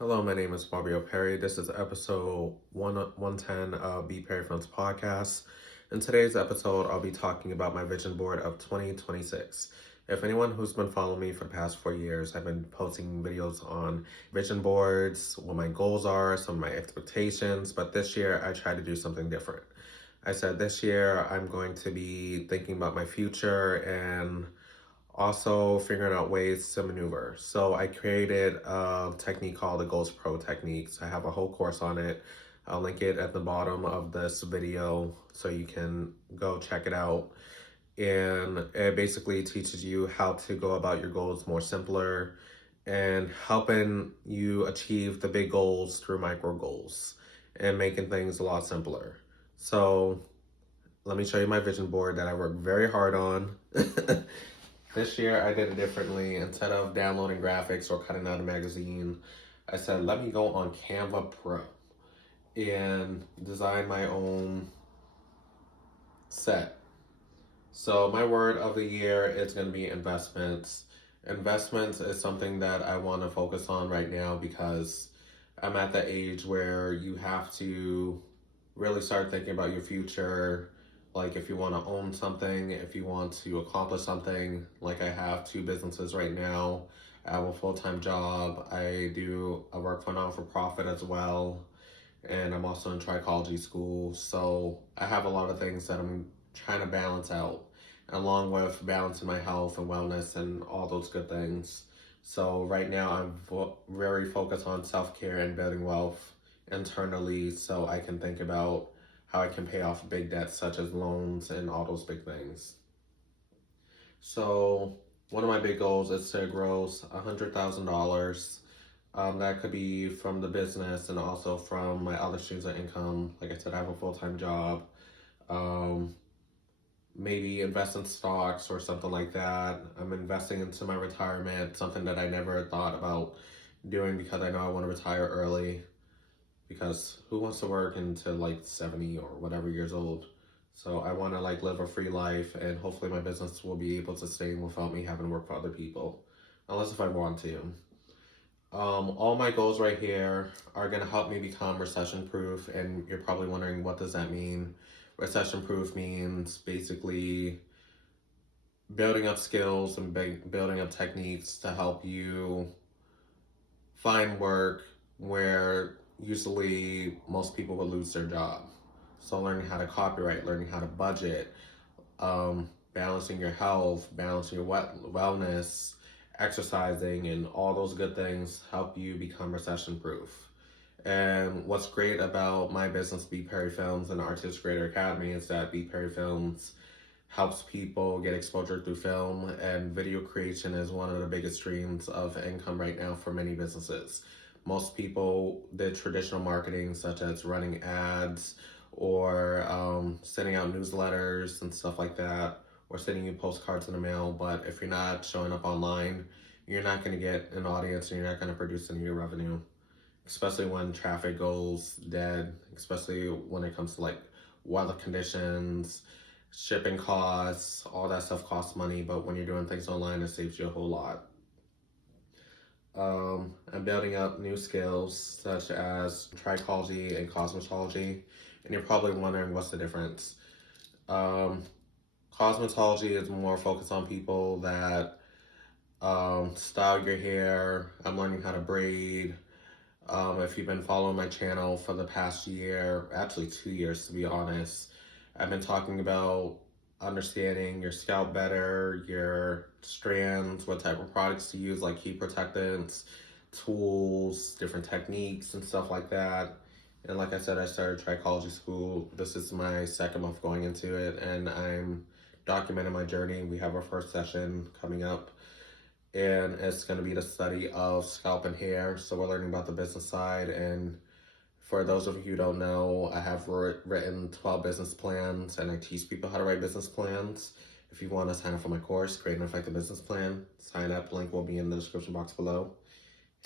Hello, my name is Mario Perry. This is episode 110 of BPerryFilms Podcast. In today's episode, I'll be talking about my vision board of 2026. If anyone who's been following me for the past 4 years, I've been posting videos on vision boards, what my goals are, some of my expectations, but this year I tried to do something different. I said this year I'm going to be thinking about my future and also figuring out ways to maneuver. So I created a technique called the Ghost Pro techniques. I have a whole course on it. I'll link it at the bottom of this video so you can go check it out. And it basically teaches you how to go about your goals more simpler and helping you achieve the big goals through micro goals and making things a lot simpler. So let me show you my vision board that I worked very hard on. This year I did it differently. Instead of downloading graphics or cutting out a magazine, I said, let me go on Canva Pro and design my own set. So my word of the year is going to be investments. Investments is something that I want to focus on right now because I'm at the age where you have to really start thinking about your future. Like if you want to own something, if you want to accomplish something, like I have 2 businesses right now. I have a full-time job. I work for a non-for-profit as well. And I'm also in trichology school. So I have a lot of things that I'm trying to balance out, along with balancing my health and wellness and all those good things. So right now I'm very focused on self-care and building wealth internally so I can think about how I can pay off big debts such as loans and all those big things. So one of my big goals is to gross $100,000. That could be from the business and also from my other streams of income. Like I said, I have a full-time job. Maybe invest in stocks or something like that. I'm investing into my retirement, something that I never thought about doing because I know I want to retire early. Because who wants to work until like 70 or whatever years old? So I want to like live a free life, and hopefully my business will be able to sustain without me having to work for other people, unless if I want to. All my goals right here are going to help me become recession proof, and you're probably wondering, what does that mean? Recession proof means basically building up skills and building up techniques to help you find work where usually most people will lose their job. So learning how to copyright, learning how to budget, balancing your health, balancing your wellness, exercising, and all those good things help you become recession proof. And what's great about my business, BPerryFilms and Artist Creator Academy, is that BPerryFilms helps people get exposure through film, and video creation is one of the biggest streams of income right now for many businesses. Most people did traditional marketing, such as running ads or sending out newsletters and stuff like that, or sending you postcards in the mail. But if you're not showing up online, you're not going to get an audience and you're not going to produce any revenue, especially when traffic goes dead, especially when it comes to like weather conditions, shipping costs, all that stuff costs money. But when you're doing things online, it saves you a whole lot. I'm building up new skills such as trichology and cosmetology, and you're probably wondering what's the difference. Cosmetology is more focused on people that style your hair. I'm learning how to braid. If you've been following my channel for the past year, actually 2 years to be honest, I've been talking about understanding your scalp better, your strands, what type of products to use, like heat protectants, tools, different techniques, and stuff like that. And like I said, I started trichology school. This is my 2nd month going into it, and I'm documenting my journey. We have our first session coming up, and it's going to be the study of scalp and hair. So we're learning about the business side. And for those of you who don't know, I have written 12 business plans, and I teach people how to write business plans. If you want to sign up for my course, Create an Effective Business Plan, sign up. Link will be in the description box below.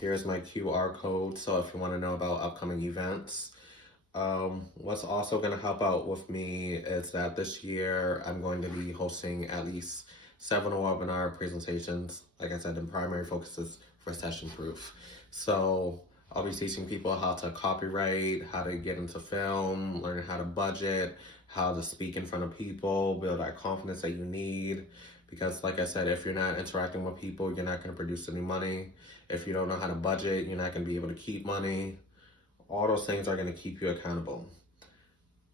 Here's my QR code, so if you want to know about upcoming events. What's also going to help out with me is that this year I'm going to be hosting at least 7 webinar presentations. Like I said, the primary focus is recession proof. So I'll be teaching people how to copyright, how to get into film, learning how to budget, how to speak in front of people, build that confidence that you need. Because like I said, if you're not interacting with people, you're not going to produce any money. If you don't know how to budget, you're not going to be able to keep money. All those things are going to keep you accountable.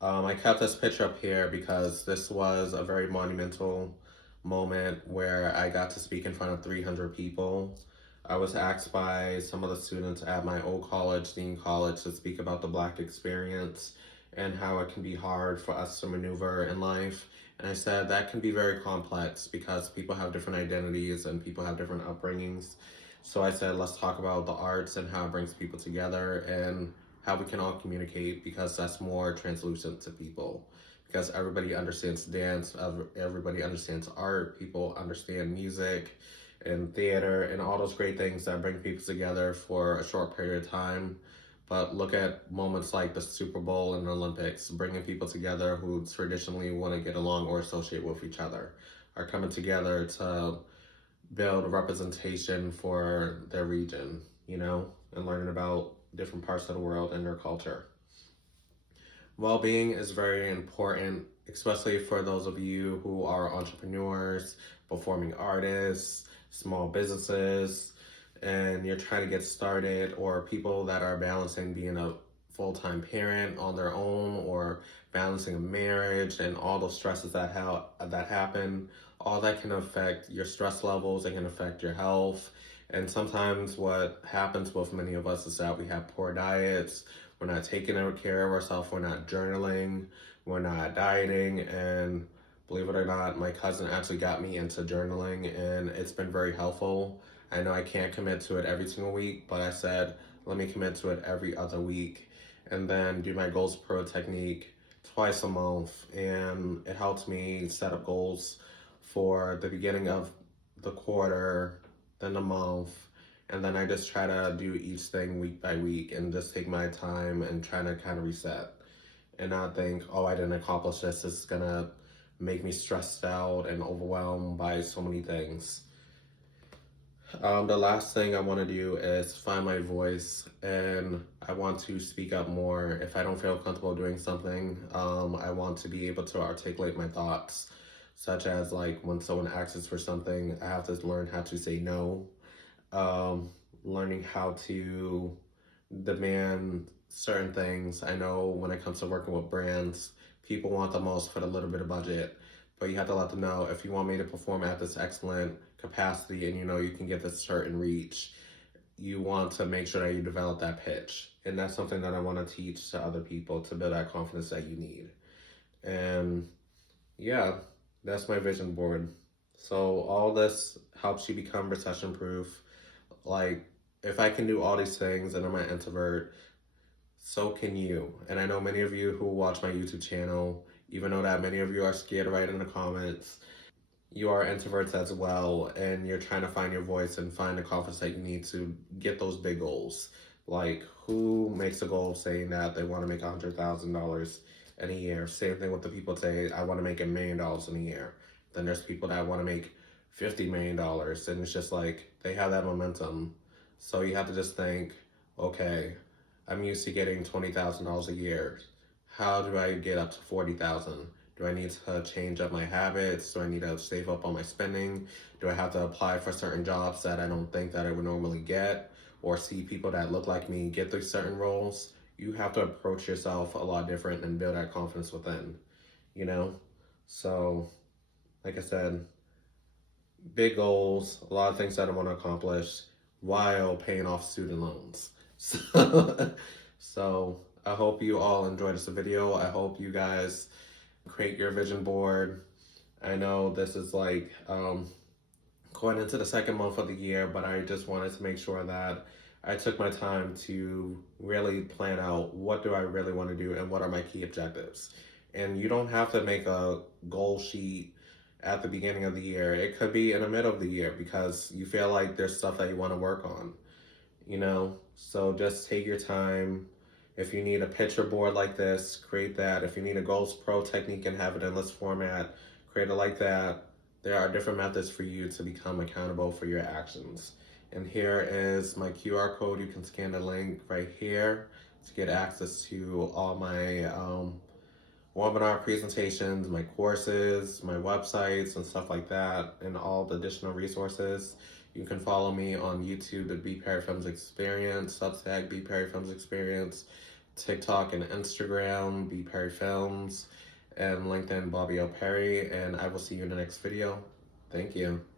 I kept this picture up here because this was a very monumental moment where I got to speak in front of 300 people. I was asked by some of the students at my old college, Dean College, to speak about the Black experience and how it can be hard for us to maneuver in life. And I said that can be very complex because people have different identities and people have different upbringings. So I said, let's talk about the arts and how it brings people together and how we can all communicate, because that's more translucent to people. Because everybody understands dance, everybody understands art, people understand music and theater and all those great things that bring people together for a short period of time. But look at moments like the Super Bowl and the Olympics, bringing people together who traditionally want to get along or associate with each other, are coming together to build representation for their region, and learning about different parts of the world and their culture. Well-being is very important, especially for those of you who are entrepreneurs, performing artists, small businesses, and you're trying to get started, or people that are balancing being a full-time parent on their own, or balancing a marriage and all those stresses that happen. All that can affect your stress levels. It can affect your health. And sometimes what happens with many of us is that we have poor diets, we're not taking care of ourselves, we're not journaling, we're not dieting, and believe it or not, my cousin actually got me into journaling, and it's been very helpful. I know I can't commit to it every single week, but I said, let me commit to it every other week, and then do my goals pro technique twice a month, and it helps me set up goals for the beginning of the quarter, then the month, and then I just try to do each thing week by week and just take my time and try to kind of reset and not think, oh, I didn't accomplish this. This is gonna make me stressed out and overwhelmed by so many things. The last thing I want to do is find my voice, and I want to speak up more. If I don't feel comfortable doing something, I want to be able to articulate my thoughts, such as like when someone asks for something, I have to learn how to say no. Learning how to demand certain things. I know when it comes to working with brands, people want the most for the little bit of budget, but you have to let them know, if you want me to perform at this excellent capacity and you can get this certain reach, you want to make sure that you develop that pitch. And that's something that I want to teach to other people to build that confidence that you need. And yeah, that's my vision board. So all this helps you become recession proof. Like, if I can do all these things and I'm an introvert, so can you. And I know many of you who watch my YouTube channel, even though that many of you are scared to write in the comments, you are introverts as well, and you're trying to find your voice and find the confidence that you need to get those big goals. Like, who makes a goal saying that they want to make $100,000 in a year? Same thing with the people say, I want to make $1 million in a year. Then there's people that want to make $50 million, and it's just like, they have that momentum. So you have to just think, okay, I'm used to getting $20,000 a year. How do I get up to 40,000? Do I need to change up my habits? Do I need to save up on my spending? Do I have to apply for certain jobs that I don't think that I would normally get, or see people that look like me get through certain roles? You have to approach yourself a lot different and build that confidence within, So, like I said, big goals, a lot of things that I want to accomplish while paying off student loans. So I hope you all enjoyed this video. I hope you guys create your vision board. I know this is like going into the second month of the year, but I just wanted to make sure that I took my time to really plan out, what do I really want to do and what are my key objectives. And you don't have to make a goal sheet at the beginning of the year. It could be in the middle of the year because you feel like there's stuff that you want to work on, So just take your time. If you need a picture board like this, create that. If you need a goals pro technique and have it in list format, create it like that. There are different methods for you to become accountable for your actions. And here is my QR code. You can scan the link right here to get access to all my webinar presentations, my courses, my websites, and stuff like that, and all the additional resources. You can follow me on YouTube at BPerryFilms Experience, Substack BPerryFilms Experience, TikTok and Instagram BPerryFilms, and LinkedIn Bobby L. Perry. And I will see you in the next video. Thank you.